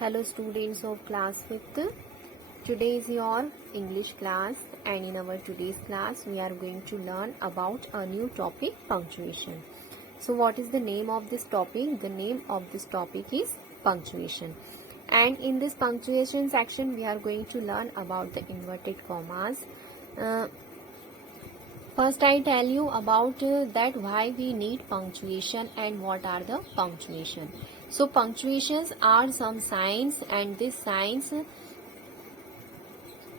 Hello students of class 5th. Today is your English class and in our today's class we are going to learn about a new topic, punctuation. So what is the name of this topic? The name of this topic is punctuation. And in this punctuation section we are going to learn about the inverted commas. First I tell you about that why we need punctuation and what are the punctuation. So punctuations are some signs and these signs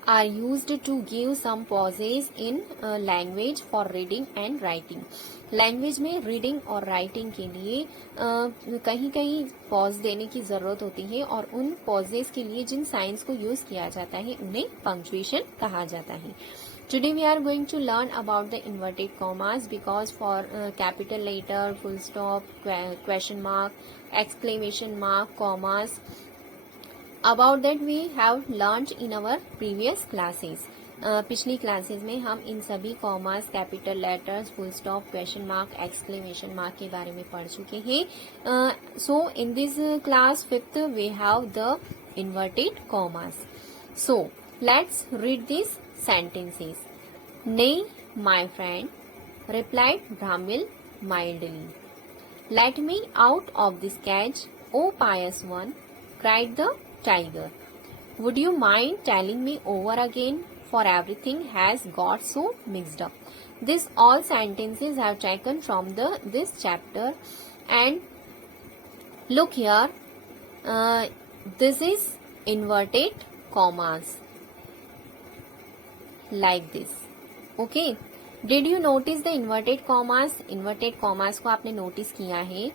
are used to give some pauses in language for reading and writing. Language में reading और writing के लिए कहीं कहीं pause देने की जरूरत होती है और उन पॉजेस के लिए जिन साइंस को यूज किया जाता है उन्हें पंक्चुएशन कहा जाता है. Today we are going to learn about the inverted commas because for capital letter, full stop, question mark, exclamation mark, commas. About that we have learned in our previous classes. पिछली classes में हम इन सभी commas, capital letters, full stop, question mark, exclamation mark के बारे में पढ़ चुके हैं. So in this class 5th we have the inverted commas. So let's read this sentences. Nay, my friend, replied Brahmil mildly. Let me out of this cage, O pious one, cried the tiger. Would you mind telling me over again, for everything has got so mixed up. This all sentences have taken from this chapter, and look here, this is inverted commas. Like this. Okay. Did you notice the inverted commas? Inverted commas को आपने notice किया है.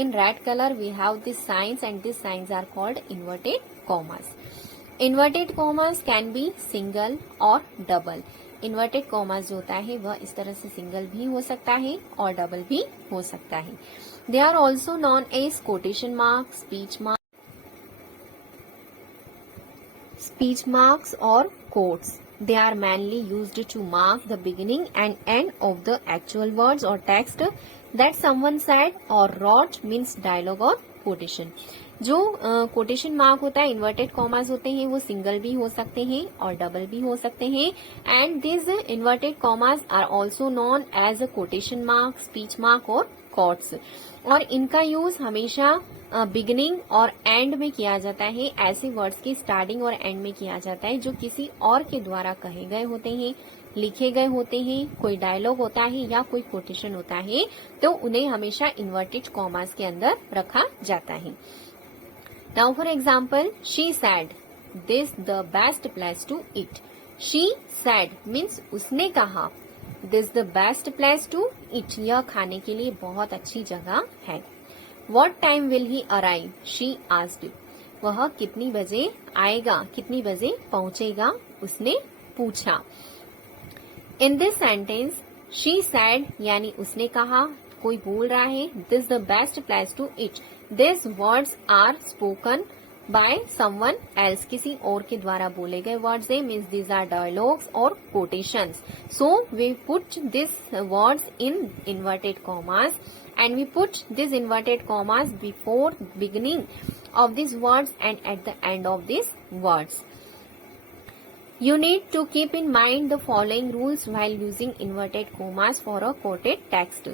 In red color we have these signs and these signs are called inverted commas. Inverted commas can be single or double. Inverted commas जो होता है वह इस तरह से single भी हो सकता है और double भी हो सकता है. They are also known as quotation marks, speech marks or quotes. They are mainly used to mark the beginning and end of the actual words or text that someone said or wrote, means dialogue or quotation. जो quotation mark होता है, inverted commas होते हैं, वो single भी हो सकते हैं और double भी हो सकते हैं. And these inverted commas are also known as a quotation mark, speech mark और quotes. और इनका यूज हमेशा बिगिनिंग और एंड में किया जाता है. ऐसे वर्ड्स की स्टार्टिंग और एंड में किया जाता है जो किसी और के द्वारा कहे गए होते हैं, लिखे गए होते हैं, कोई डायलॉग होता है या कोई कोटेशन होता है, तो उन्हें हमेशा इन्वर्टेड कॉमास के अंदर रखा जाता है. Now for example, she said this the best place to eat. She said means उसने कहा, this the best place to eat, यह खाने के लिए बहुत अच्छी जगह है. What time will he arrive? She asked. वह कितनी बजे आएगा, कितनी बजे पहुंचेगा, उसने पूछा. In this sentence, she said यानी उसने कहा, कोई बोल रहा है, this the best place to eat. These words are spoken by someone else. किसी और के द्वारा बोले गए वर्ड्स है, means these are dialogues or quotations. So we put these words in inverted commas. And we put these inverted commas before beginning of these words and at the end of these words. You need to keep in mind the following rules while using inverted commas for a quoted text.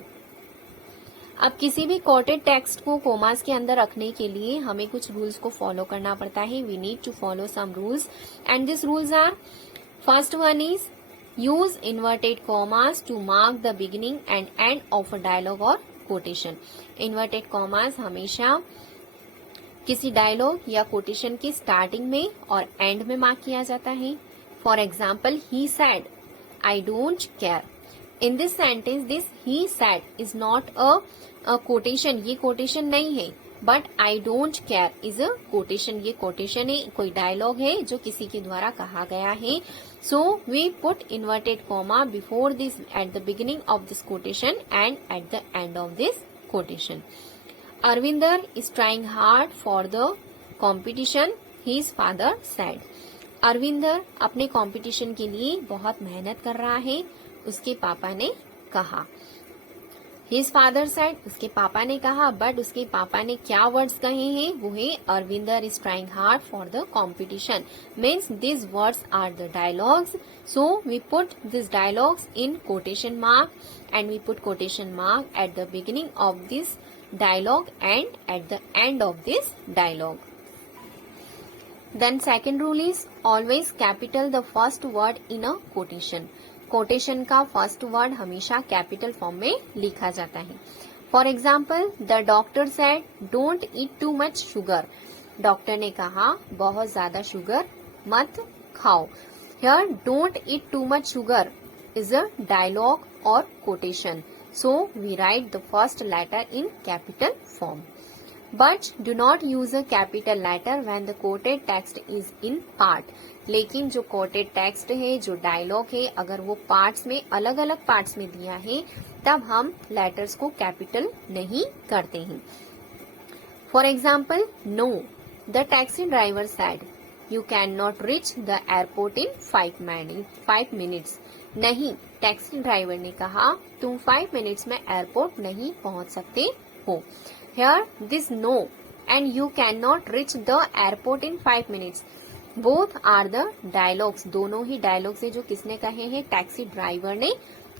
अब किसी भी quoted text को commas के अंदर रखने के लिए हमें कुछ rules को follow करना पड़ता है. We need to follow some rules and these rules are, first one is use inverted commas to mark the beginning and end of a dialogue or quotation. Inverted commas हमेशा किसी dialogue या quotation की starting में और and में mark किया जाता है. For example, he sad I don't care. In this sentence this he sad is not a quotation, ये कोटेशन नहीं है, but I don't care is a quotation, ये कोटेशन है, कोई डायलॉग है जो किसी के द्वारा कहा गया है. So we put inverted comma before this at the beginning of this quotation and at the end of this quotation. Arvinder is trying hard for the competition, his father said. Arvinder अपने competition के लिए बहुत मेहनत कर रहा है, उसके पापा ने कहा. His father said, उसके पापा ने कहा, बट उसके पापा ने क्या वर्ड्स कहे हैं, वो है Arvinder is trying hard for the competition. Means this words are the dialogues. So we put this dialogues in quotation mark and we put quotation mark at the beginning of this dialogue and at the end of this dialogue. Then second rule is always capital the first word in a quotation. Quotation का first word हमेशा capital form में लिखा जाता है. For example, the doctor said, don't eat too much sugar. Doctor ने कहा बहुत ज्यादा शुगर मत खाओ. Here, don't eat too much sugar is a dialogue or quotation. So we write the first letter in capital form. But do not use a capital letter when the quoted text is in part. लेकिन जो quoted text है, जो dialogue है, अगर वो parts में अलग अलग parts में दिया है, तब हम letters को capital नहीं करते हैं. For example, no, the taxi driver said, you cannot reach the airport in 5 minutes. नहीं, टैक्सी ड्राइवर ने कहा तुम 5 मिनट्स में एयरपोर्ट नहीं पहुंच सकते हो. Here, this no and you cannot reach the airport in 5 minutes. Both are the dialogues. दोनों ही dialogues है जो किसने कहे हैं, टैक्सी ड्राइवर ने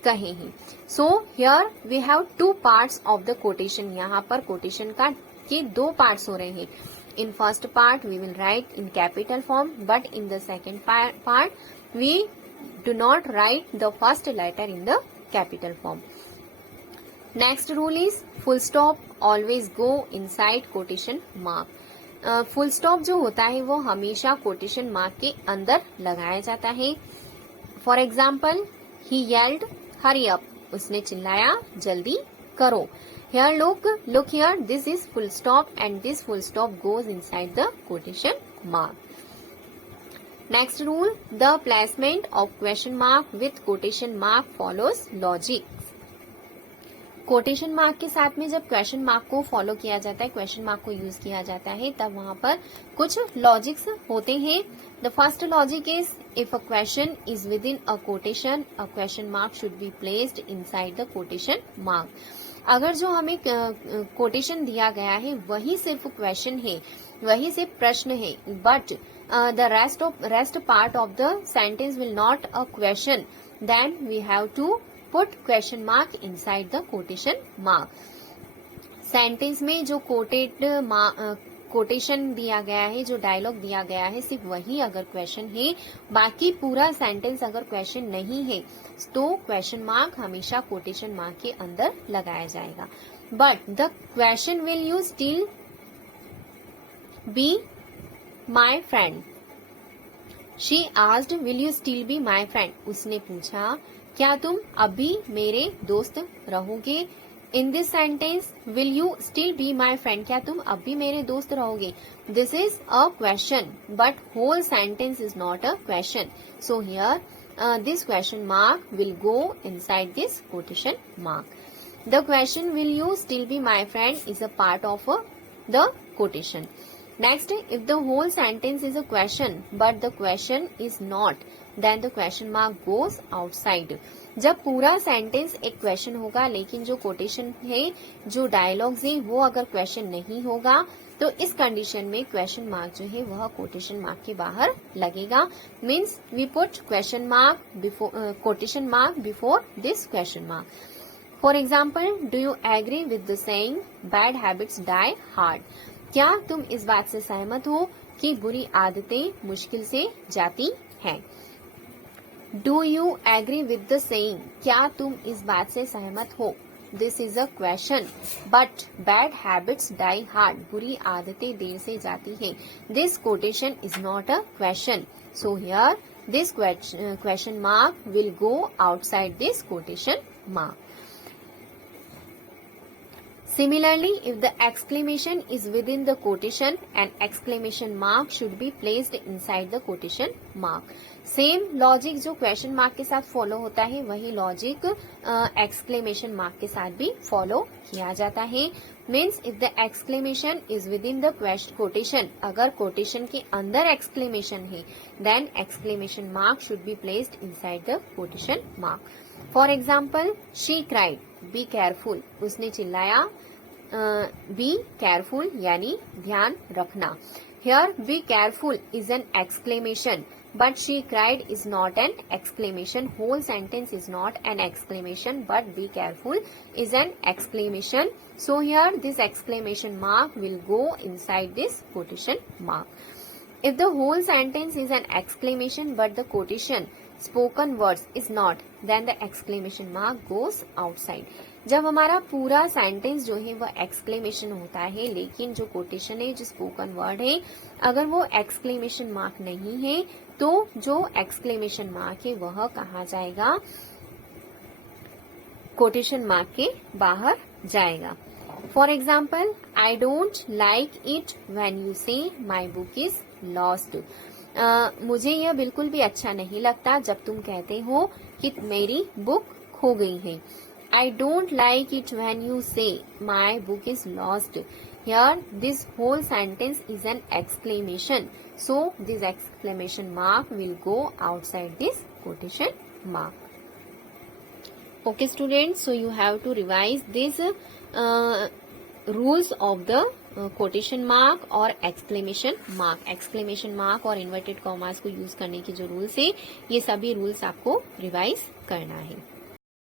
कहे हैं. So here we have two parts of the quotation. यहाँ पर quotation का के दो parts हो रहे हैं. In first part we will write in capital form, but in the second part we do not write the first letter in the capital form. Next rule is full stop always go inside quotation mark. Full stop जो होता है वो हमेशा quotation mark के अंदर लगाया जाता है. For example, he yelled, hurry up. उसने चिल्लाया, जल्दी करो. Here look here, this is full stop and this full stop goes inside the quotation mark. Next rule, the placement of question mark with quotation mark follows logic. quotation mark के साथ में जब question mark को follow किया जाता है, question mark को use किया जाता है, तब वहाँ पर कुछ logics होते हैं. The first logic is if a question is within a quotation, a question mark should be placed inside the quotation mark. अगर जो हमें quotation दिया गया है वही सिर्फ question है, वही सिर्फ प्रश्न है, but the rest part of the sentence will not a question, then we have to put question mark inside the quotation mark. sentence में जो quotation दिया गया है, जो dialogue दिया गया है, सिर्फ वही अगर question है, बाकी पूरा sentence अगर question नहीं है तो question mark हमेशा quotation mark के अंदर लगाया जाएगा. But the question will you still be my friend? She asked, will you still be my friend? उसने पूछा, क्या तुम अभी मेरे दोस्त रहोगे? In this sentence, will you still be my friend? क्या तुम अभी मेरे दोस्त रहोगे? This is a question, but whole sentence is not a question. So here, this question mark will go inside this quotation mark. The question, will you still be my friend, is a part of the quotation. Next, if the whole sentence is a question, but the question is not, then the question mark goes outside. जब पूरा sentence एक question होगा लेकिन जो quotation है, जो dialogues है, वो अगर क्वेश्चन नहीं होगा तो इस कंडीशन में क्वेश्चन मार्क जो है वह कोटेशन मार्क के बाहर लगेगा. Means we put question mark before quotation mark before this question mark. For example, do you agree with the saying bad habits die hard? क्या तुम इस बात से सहमत हो कि बुरी आदतें मुश्किल से जाती हैं? Do you agree with the saying? क्या तुम इस बात से सहमत हो? This is a question, but bad habits die hard. बुरी आदतें देर से जाती हैं. This quotation is not a question. So here this question mark will go outside this quotation mark. Similarly, if the exclamation is within the quotation, an exclamation mark should be placed inside the quotation mark. Same logic जो question mark के साथ follow होता है वही logic exclamation mark के साथ भी follow किया जाता है. Means if the exclamation is within the quotation, अगर कोटेशन के अंदर एक्सक्लेमेशन है, then exclamation mark should be placed inside the quotation mark. For example, she cried, be careful, उसने चिल्लाया। बी केयरफुल यानी ध्यान रखना। Here be careful is an exclamation, but she cried is not an exclamation. Whole sentence is not an exclamation, but be careful is an exclamation. So here this exclamation mark will go inside this quotation mark. If the whole sentence is an exclamation but the quotation spoken words is not, then the exclamation mark goes outside. जब हमारा पूरा sentence जो है वह exclamation होता है, लेकिन जो कोटेशन है, जो स्पोकन वर्ड है, अगर वो एक्सक्लेमेशन मार्क नहीं है तो जो एक्सक्लेमेशन मार्क है वह कहाँ जाएगा? कोटेशन मार्क के बाहर जाएगा। For example, I don't like it when you से माई बुक इज लॉस्ट। मुझे यह बिल्कुल भी अच्छा नहीं लगता जब तुम कहते हो कि मेरी बुक खो गई है। I don't like it when you say my book is lost. Here this whole sentence is an exclamation. So this exclamation mark will go outside this quotation mark. Okay students, so you have to revise these rules of the quotation mark और exclamation mark. Exclamation mark और inverted commas को use करने की जो rules है, ये सभी rules आपको revise करना है।